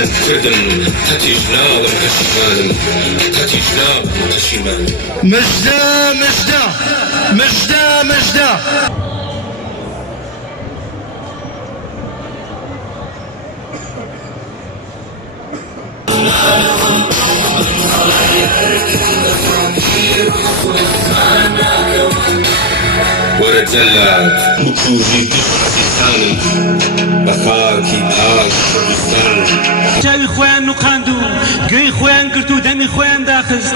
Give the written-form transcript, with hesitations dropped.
من فردن تاتي جناب وتشمال تاتي جناب وتشمال مجدة مجدة مجدة مجدة ورد زلات وكوجي بحكستان بخاكي بهاك كردستان شاوي خوان نقاندو قوي خوان قرتو دمي خوان داخز